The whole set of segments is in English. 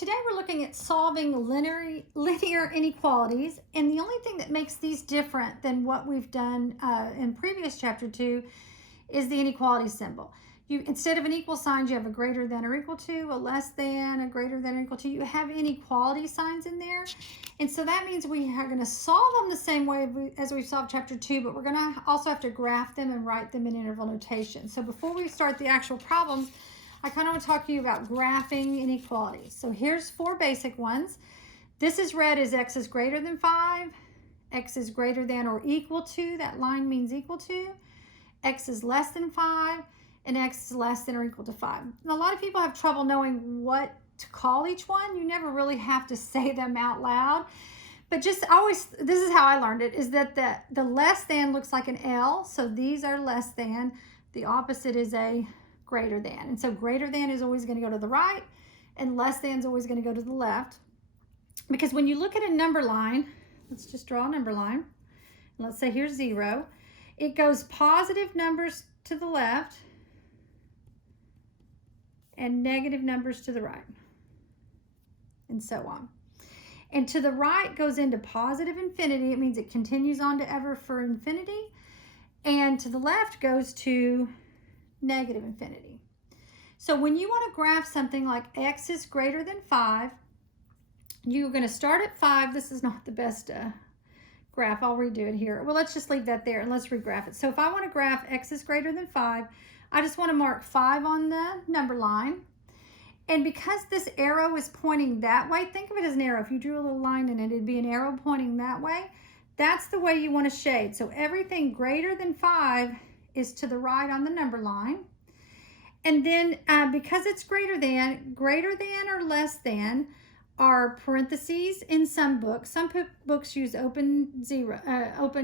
today we're looking at solving linear inequalities, and the only thing that makes these different than what we've done in previous chapter 2 is the inequality symbol. Instead of an equal sign, you have a greater than or equal to, a less than, a greater than or equal to. You have inequality signs in there. And so that means we are going to solve them the same way as we solved chapter 2, but we're going to also have to graph them and write them in interval notation. So before we start the actual problems, I kind of want to talk to you about graphing inequalities. So here's 4 basic ones. This is read as x is greater than 5, x is greater than or equal to, that line means equal to, x is less than 5, and x is less than or equal to 5. And a lot of people have trouble knowing what to call each one. You never really have to say them out loud. But just always, this is how I learned it, is that the less than looks like an L. So these are less than. The opposite is a greater than. And so greater than is always going to go to the right, and less than is always going to go to the left. Because when you look at a number line, let's just draw a number line. Let's say here's 0. It goes positive numbers to the left and negative numbers to the right, and so on. And to the right goes into positive infinity. It means it continues on to ever for infinity. And to the left goes to negative infinity. So when you want to graph something like x is greater than 5, you're going to start at 5. This is not the best graph. I'll redo it here. Well, let's just leave that there and let's regraph it. So if I want to graph x is greater than 5, I just want to mark 5 on the number line. And because this arrow is pointing that way, think of it as an arrow. If you drew a little line in it, it'd be an arrow pointing that way. That's the way you want to shade. So everything greater than 5 is to the right on the number line. And then because it's greater than or less than are parentheses in some books. Some books use open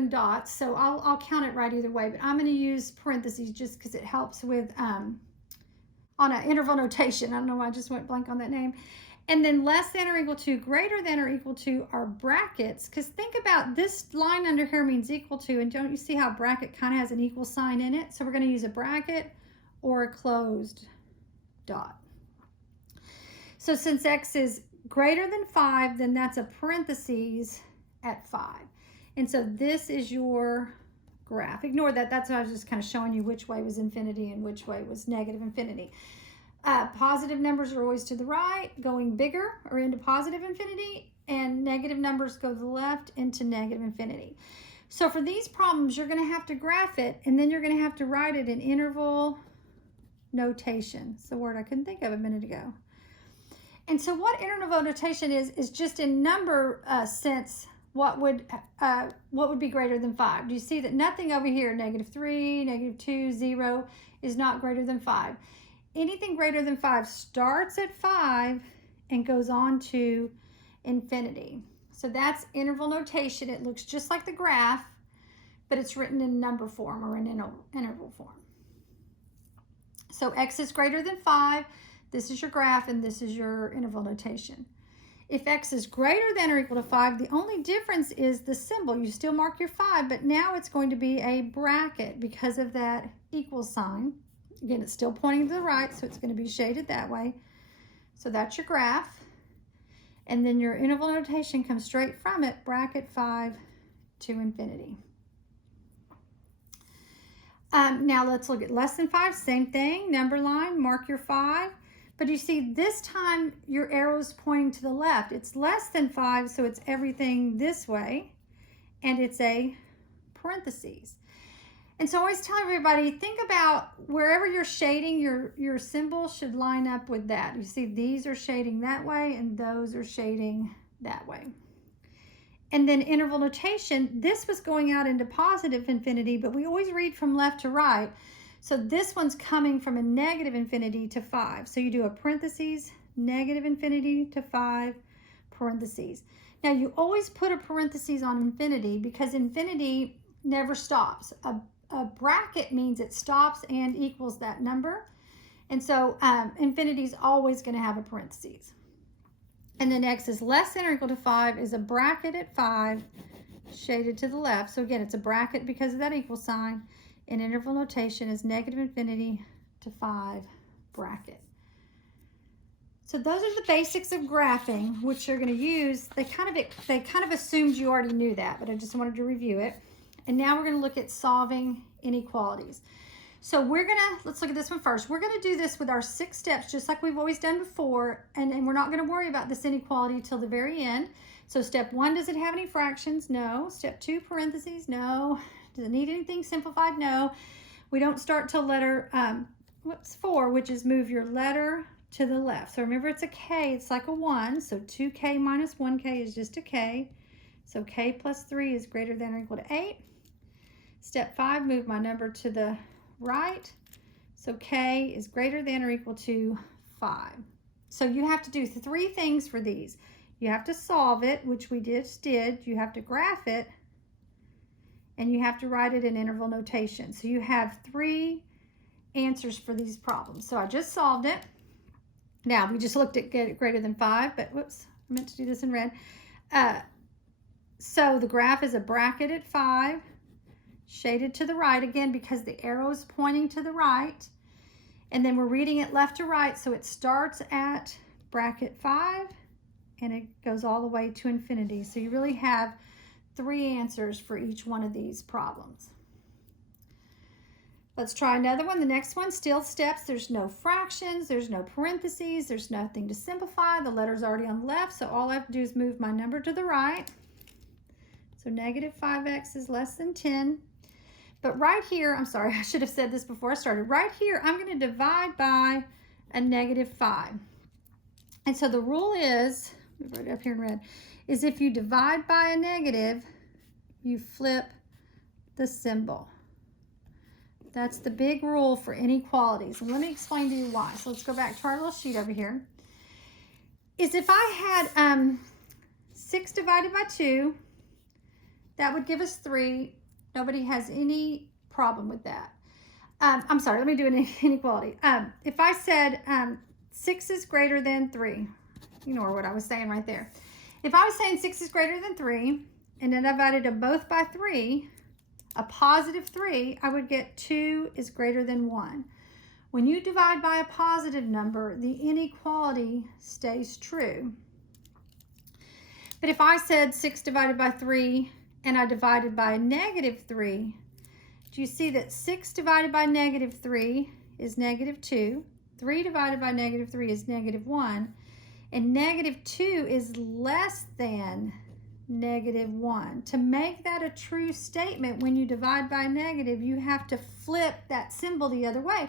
dots, so I'll count it right either way, but I'm going to use parentheses just because it helps with on an interval notation. I don't know why I just went blank on that name. And then less than or equal to, greater than or equal to are brackets, because think about this line under here means equal to, and don't you see how bracket kind of has an equal sign in it? So we're going to use a bracket or a closed dot. So since x is greater than 5, then that's a parentheses at 5. And so this is your graph. Ignore that. That's why I was just kind of showing you which way was infinity and which way was negative infinity. Positive numbers are always to the right, going bigger or into positive infinity, and negative numbers go to the left into negative infinity. So for these problems, you're going to have to graph it, and then you're going to have to write it in interval notation. It's the word I couldn't think of a minute ago. And so what interval notation is just in number sense, what would be greater than 5? Do you see that nothing over here, -3, -2, 0, is not greater than 5? Anything greater than 5 starts at 5 and goes on to infinity. So that's interval notation. It looks just like the graph, but it's written in number form or in interval form. So x is greater than 5. This is your graph, and this is your interval notation. If x is greater than or equal to 5, the only difference is the symbol. You still mark your 5, but now it's going to be a bracket because of that equal sign. Again, it's still pointing to the right, so it's going to be shaded that way. So that's your graph. And then your interval notation comes straight from it, bracket 5 to infinity. Now let's look at less than 5, same thing, number line, mark your 5. But you see, this time your arrow's pointing to the left. It's less than 5, so it's everything this way, and it's a parentheses. And so I always tell everybody, think about wherever you're shading, your symbol should line up with that. You see, these are shading that way, and those are shading that way. And then interval notation, this was going out into positive infinity, but we always read from left to right. So this one's coming from a negative infinity to 5. So you do a parentheses, negative infinity to 5, parentheses. Now you always put a parentheses on infinity because infinity never stops. A bracket means it stops and equals that number. And so infinity is always going to have a parentheses. And then x is less than or equal to 5 is a bracket at 5 shaded to the left. So again, it's a bracket because of that equal sign. And interval notation is negative infinity to 5 bracket. So those are the basics of graphing, which you're going to use. They kind of assumed you already knew that, but I just wanted to review it. And now we're going to look at solving inequalities. So let's look at this one first. We're going to do this with our 6 steps, just like we've always done before, and we're not going to worry about this inequality till the very end. So step 1, does it have any fractions? No. Step 2, parentheses? No. Does it need anything simplified? No. We don't start till letter 4, which is move your letter to the left. So remember, it's a K, it's like a 1, so 2K minus 1K is just a K. So K plus 3 is greater than or equal to 8. Step 5, move my number to the right. So K is greater than or equal to 5. So you have to do 3 things for these. You have to solve it, which we just did. You have to graph it, and you have to write it in interval notation. So you have 3 answers for these problems. So I just solved it. Now, we just looked at get it greater than 5, but whoops, I meant to do this in red. So the graph is a bracket at 5, shaded to the right again because the arrow is pointing to the right. And then we're reading it left to right, so it starts at bracket 5 and it goes all the way to infinity. So you really have 3 answers for each one of these problems. Let's try another one. The next one, still steps. There's no fractions, there's no parentheses, there's nothing to simplify. The letter's already on the left, so all I have to do is move my number to the right. So negative 5x is less than 10. But right here, I'm sorry, I should have said this before I started. Right here, I'm going to divide by a negative 5. And so the rule is, right up here in red, is if you divide by a negative, you flip the symbol. That's the big rule for inequalities. And let me explain to you why. So let's go back to our little sheet over here. Is if I had 6 divided by 2, that would give us 3. Nobody has any problem with that. I'm sorry, let me do an inequality. If I said 6 is greater than 3, ignore what I was saying right there. If I was saying 6 is greater than 3, and then divided them both by 3, a positive 3, I would get 2 is greater than 1. When you divide by a positive number, the inequality stays true. But if I said 6 divided by 3 and I divided by a negative 3, do you see that 6 divided by negative 3 is negative 2, 3 divided by negative 3 is negative 1, and negative 2 is less than negative 1. To make that a true statement, when you divide by negative, you have to flip that symbol the other way.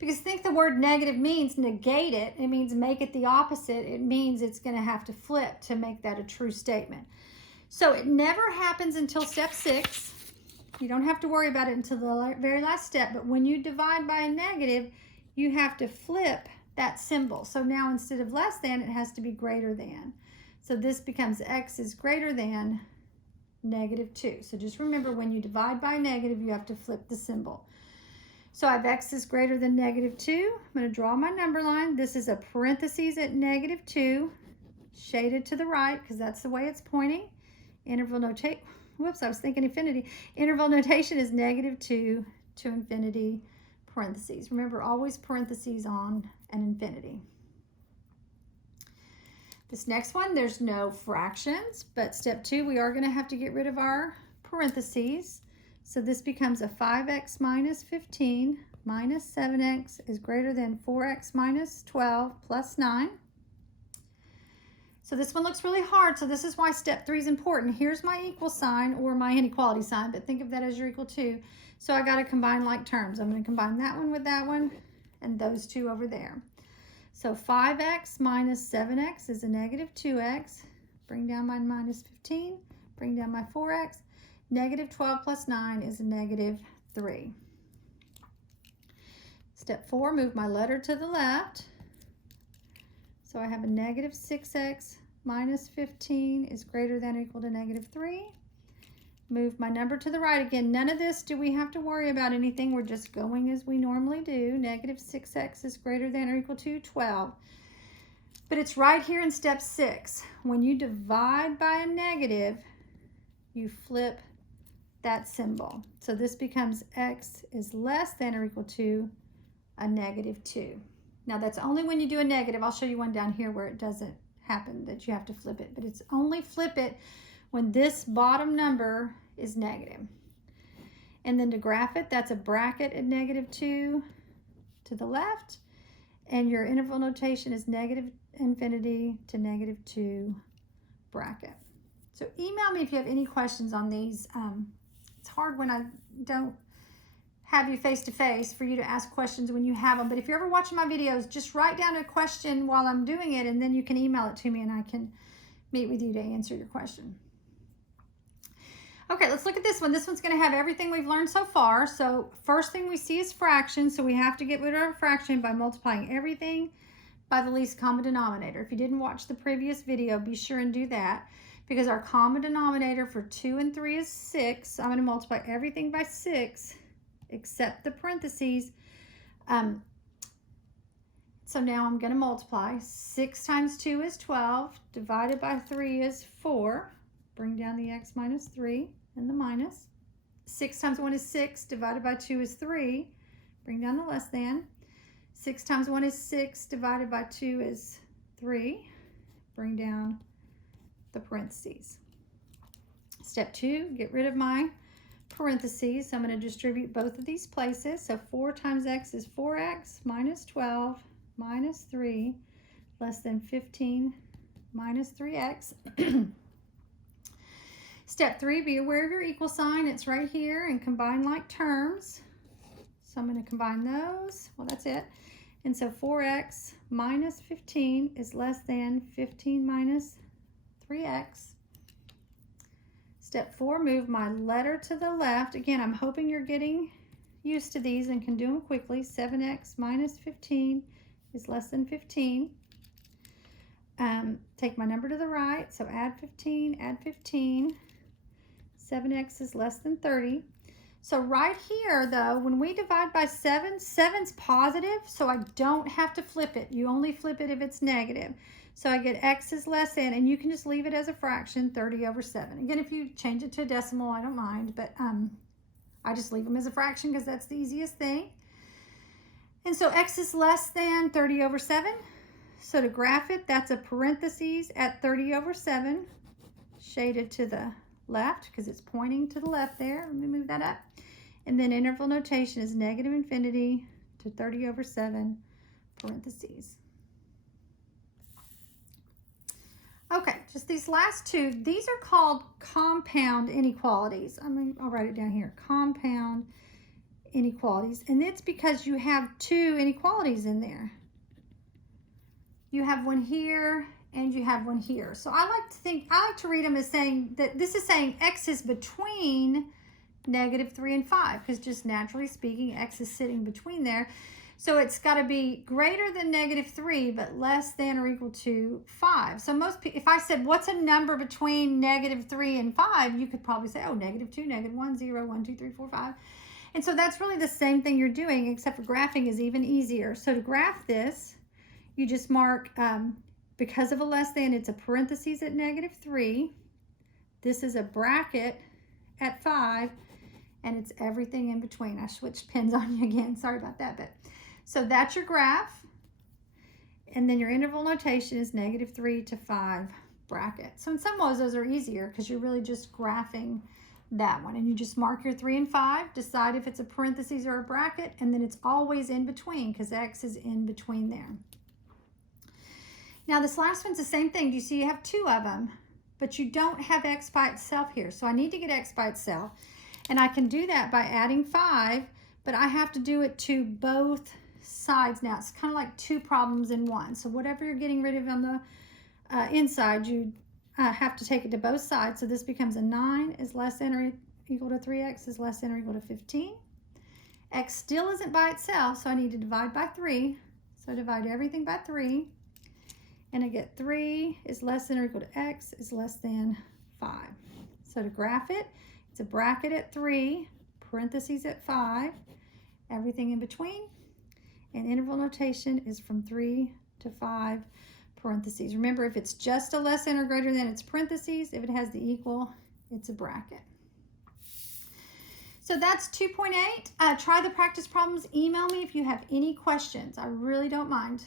Because think the word negative means negate it. It means make it the opposite. It means it's going to have to flip to make that a true statement. So it never happens until step 6. You don't have to worry about it until the very last step. But when you divide by a negative, you have to flip that symbol. So now instead of less than, it has to be greater than. So this becomes x is greater than negative 2. So just remember, when you divide by negative, you have to flip the symbol. So I have x is greater than negative 2. I'm going to draw my number line. This is a parentheses at negative 2, shaded to the right because that's the way it's pointing. Interval notation, whoops, I was thinking infinity. Interval notation is negative 2 to infinity, parentheses. Remember, always parentheses on an infinity. This next one, there's no fractions, but step 2, we are going to have to get rid of our parentheses. So this becomes a 5x minus 15 minus 7x is greater than 4x minus 12 plus 9. So this one looks really hard, so this is why step 3 is important. Here's my equal sign or my inequality sign, but think of that as your equal to. So I got to combine like terms. I'm going to combine that one with that one and those two over there. So 5x minus 7x is a negative 2x. Bring down my minus 15. Bring down my 4x. Negative 12 plus 9 is a negative 3. Step 4, move my letter to the left. So I have a negative 6x minus 15 is greater than or equal to negative 3. Move my number to the right again. None of this do we have to worry about anything. We're just going as we normally do. Negative 6x is greater than or equal to 12. But it's right here in step 6. When you divide by a negative, you flip that symbol. So this becomes x is less than or equal to a negative 2. Now that's only when you do a negative. I'll show you one down here where it doesn't happen, that you have to flip it, but it's only flip it when this bottom number is negative. And then to graph it, that's a bracket at -2 to the left, and your interval notation is negative infinity to -2 bracket. So email me if you have any questions on these. It's hard when I don't have you face to face for you to ask questions when you have them. But if you're ever watching my videos, just write down a question while I'm doing it, and then you can email it to me and I can meet with you to answer your question. Okay, let's look at this one. This one's going to have everything we've learned so far. So first thing we see is fractions. So we have to get rid of our fraction by multiplying everything by the least common denominator. If you didn't watch the previous video, be sure and do that, because our common denominator for 2 and 3 is 6. I'm going to multiply everything by 6 except the parentheses. So now I'm going to multiply. 6 times 2 is 12, divided by 3 is 4. Bring down the x minus 3 and the minus. 6 times 1 is 6, divided by 2 is 3. Bring down the less than. 6 times 1 is 6, divided by 2 is 3. Bring down the parentheses. Step 2, get rid of my parentheses. So I'm going to distribute both of these places. So 4 times x is 4x minus 12 minus 3 less than 15 minus 3x. Step 3, be aware of your equal sign. It's right here, and combine like terms. So I'm going to combine those. Well, that's it. And so 4x minus 15 is less than 15 minus 3x. Step 4, move my letter to the left. Again, I'm hoping you're getting used to these and can do them quickly. 7x minus 15 is less than 15. Take my number to the right, so add 15, add 15. 7x is less than 30. So right here, though, when we divide by 7, 7's positive, so I don't have to flip it. You only flip it if it's negative. So I get x is less than, and you can just leave it as a fraction, 30 over 7. Again, if you change it to a decimal, I don't mind, but I just leave them as a fraction because that's the easiest thing. And so x is less than 30 over 7. So to graph it, that's a parentheses at 30 over 7, shaded to the left because it's pointing to the left there. Let me move that up. And then interval notation is negative infinity to 30 over 7 parentheses. Okay, just these last two. These are called compound inequalities. I'll write it down here. Compound inequalities. And it's because you have two inequalities in there. You have one here and you have one here. So I like to read them as saying that this is saying x is between -3 and 5, because just naturally speaking, x is sitting between there. So it's got to be greater than -3, but less than or equal to 5. So most people, if I said, what's a number between -3 and 5, you could probably say, oh, -2, -1, 0, 1, 2, 3, 4, 5. And so that's really the same thing you're doing, except for graphing is even easier. So to graph this, you just mark, because of a less than, it's a parentheses at -3. This is a bracket at 5, and it's everything in between. I switched pens on you again. Sorry about that. But so that's your graph. And then your interval notation is -3 to 5 bracket. So in some ways, those are easier because you're really just graphing that one. And you just mark your 3 and 5, decide if it's a parentheses or a bracket, and then it's always in between because x is in between there. Now this last one's the same thing. You see you have two of them, but you don't have x by itself here. So I need to get x by itself. And I can do that by adding 5, but I have to do it to both sides now. It's kind of like two problems in one. So whatever you're getting rid of on the inside, you have to take it to both sides. So this becomes a 9 is less than or equal to 3x is less than or equal to 15. X still isn't by itself, so I need to divide by 3. So I divide everything by 3. And I get 3 is less than or equal to x is less than 5. So to graph it, it's a bracket at 3, parentheses at 5, everything in between. And interval notation is from 3 to 5 parentheses. Remember, if it's just a less than or greater than, it's parentheses. If it has the equal, it's a bracket. So that's 2.8. Try the practice problems. Email me if you have any questions. I really don't mind.